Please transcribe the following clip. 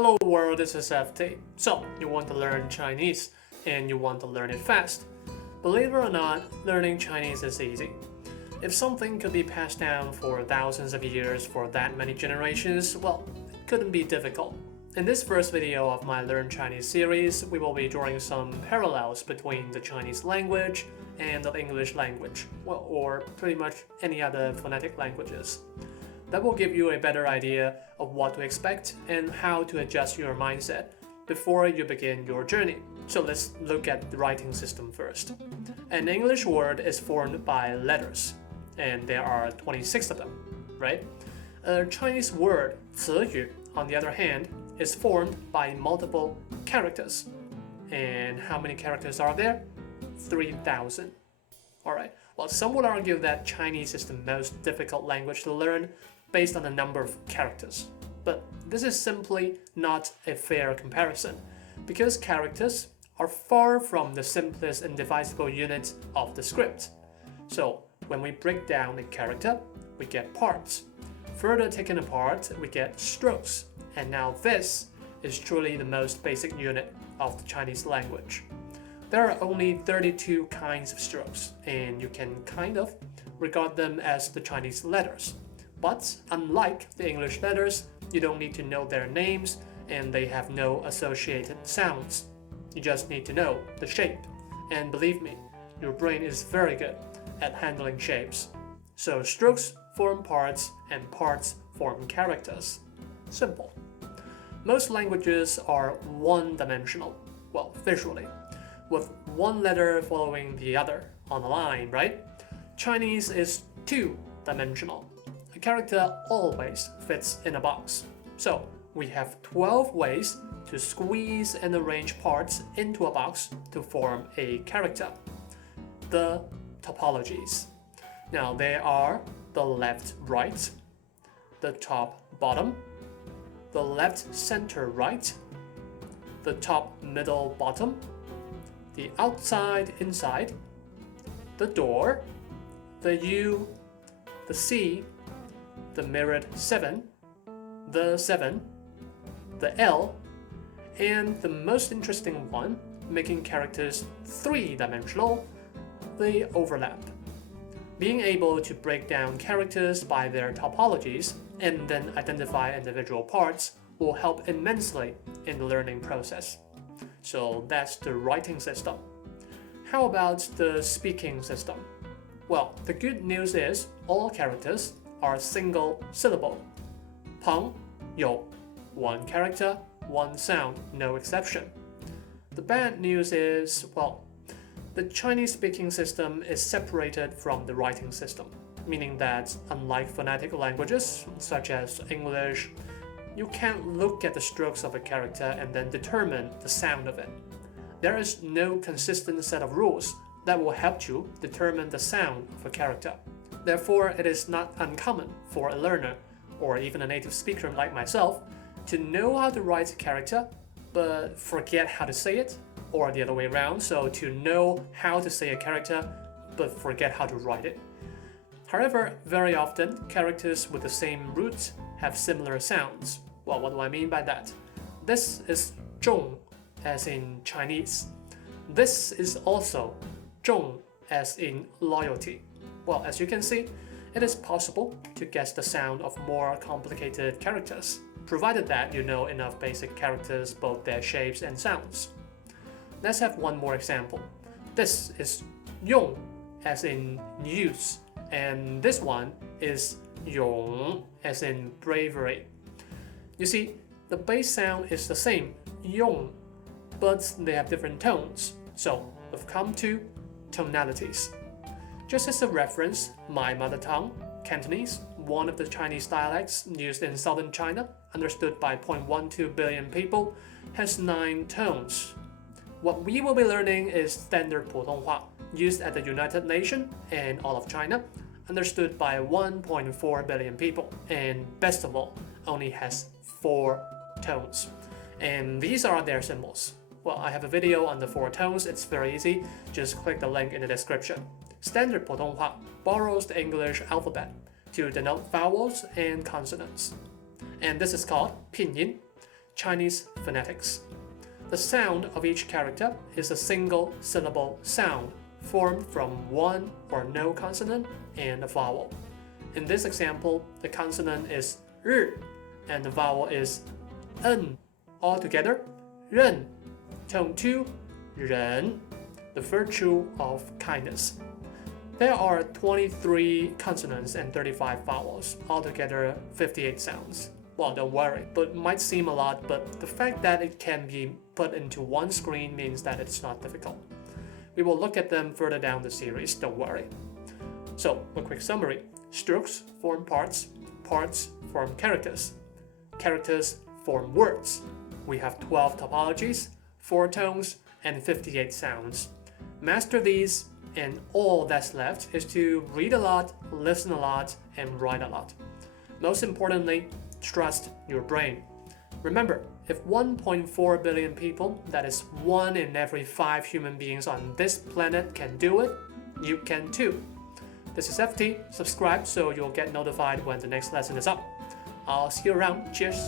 Hello world, this is FT. So, you want to learn Chinese and you want to learn it fast. Believe it or not, learning Chinese is easy. If something could be passed down for thousands of years for that many generations, well, it couldn't be difficult. In this first video of my Learn Chinese series, we will be drawing some parallels between the Chinese language and the English language, well, or pretty much any other phonetic languages. That will give you a better idea of what to expect and how to adjust your mindset before you begin your journey. So let's look at the writing system first. An English word is formed by letters, and there are 26 of them, right? A Chinese word, 词语, on the other hand, is formed by multiple characters. And how many characters are there? 3,000. Alright, well, some would argue that Chinese is the most difficult language to learn based on the number of characters. But this is simply not a fair comparison, because characters are far from the simplest indivisible unit of the script. So when we break down a character, we get parts. Further taken apart, we get strokes. And now this is truly the most basic unit of the Chinese language. There are only 32 kinds of strokes, and you can kind of regard them as the Chinese letters. But unlike the English letters, you don't need to know their names, and they have no associated sounds. You just need to know the shape. And believe me, your brain is very good at handling shapes. So strokes form parts, and parts form characters. Simple. Most languages are one-dimensional, well, visually, with one letter following the other on a line, right? Chinese is two-dimensional. A character always fits in a box. So we have 12 ways to squeeze and arrange parts into a box to form a character. The topologies. Now they are the left-right, the top-bottom, the left-center-right, the top-middle-bottom, the outside-inside, the door, the U, the C, the mirrored 7, the 7, the L, and the most interesting one, making characters three-dimensional, the overlap. Being able to break down characters by their topologies and then identify individual parts will help immensely in the learning process. So that's the writing system. How about the speaking system? Well, the good news is all characters are single syllable. 朋友, one character, one sound, no exception. The bad news is, well, the Chinese speaking system is separated from the writing system, meaning that unlike phonetic languages such as English, you can't look at the strokes of a character and then determine the sound of it. There is no consistent set of rules that will help you determine the sound of a character. Therefore, it is not uncommon for a learner, or even a native speaker like myself, to know how to write a character, but forget how to say it, or the other way around, so to know how to say a character, but forget how to write it. However, very often, characters with the same roots have similar sounds. Well, what do I mean by that? This is 重, as in Chinese. This is also 重, as in loyalty. Well, as you can see, it is possible to guess the sound of more complicated characters, provided that you know enough basic characters, both their shapes and sounds. Let's have one more example. This is 用, as in use, and this one is 勇, as in bravery. You see, the base sound is the same, 用, but they have different tones, so we've come to tonalities. Just as a reference, my mother tongue, Cantonese, one of the Chinese dialects used in southern China, understood by 0.12 billion people, has 9 tones. What we will be learning is standard 普通话, used at the United Nations and all of China, understood by 1.4 billion people, and best of all, only has 4 tones. And these are their symbols. Well, I have a video on the 4 tones, it's very easy, just click the link in the description. Standard 普通话 borrows the English alphabet to denote vowels and consonants. And this is called Pinyin. Chinese phonetics. The sound of each character is a single syllable sound formed from one or no consonant and a vowel. In this example, the consonant is 日 and the vowel is n. Altogether, 认. Tone 2, 人, the virtue of kindness. There are 23 consonants and 35 vowels, altogether 58 sounds. Well, don't worry, but it might seem a lot, but the fact that it can be put into one screen means that it's not difficult. We will look at them further down the series, don't worry. So, a quick summary. Strokes form parts, parts form characters, characters form words. We have 12 topologies, 4 tones, and 58 sounds. Master these, and all that's left is to read a lot, listen a lot, and write a lot. Most importantly, trust your brain. Remember, if 1.4 billion people, that is 1 in every 5 human beings on this planet, can do it, you can too. This is FT. Subscribe so you'll get notified when the next lesson is up. I'll see you around. Cheers!